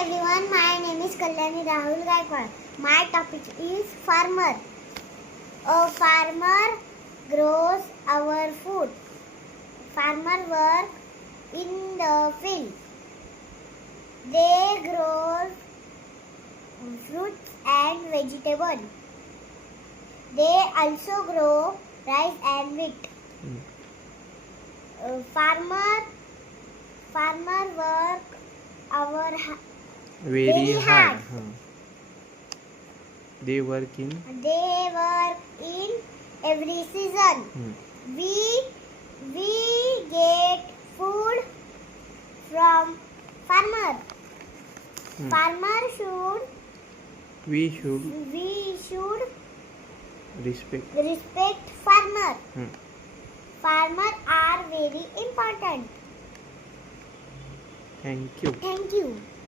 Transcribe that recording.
everyone, my name is Kalyani Rahul Gaikwad. My topic is farmer. A farmer grows our food. Farmer work in the field. They grow fruits and vegetables. They also grow rice and wheat. Farmer work our very hard. They work in every season. We get food from farmer. We should We should respect. farmer. Farmer are very important. Thank you. Thank you.